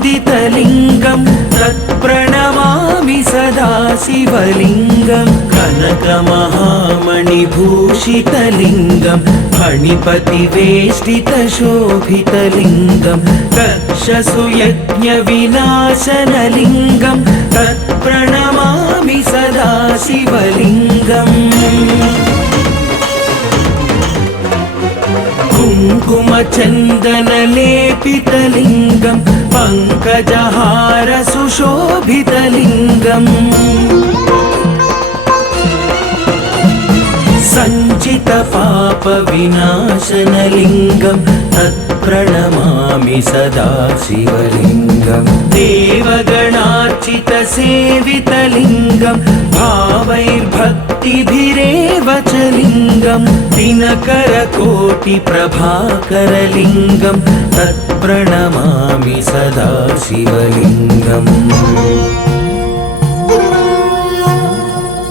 मुदितलिङ्गं तत्प्रणमामि सदा शिवलिङ्गं कनकमहामणिभूषितलिङ्गं फणिपतिवेष्टितशोभितलिङ्गं दक्षसुयज्ञविनाशनलिङ्गं तत्प्रणमामि सदा शिवलिङ्गम् कुङ्कुमचन्दनलेपितलिङ्गं पङ्कजहार सुशोभितलिङ्गम् सञ्चितपापविनाशनलिङ्गं तत्प्रणमामि सदा शिवलिङ्गं देवगणार्चितसेवितलिङ्गं भावैर्भक्तिभिरेव च लिङ्गं दिनकरकोटिप्रभाकरलिङ्गं तत्प्रणमामि सदा शिवलिङ्गम्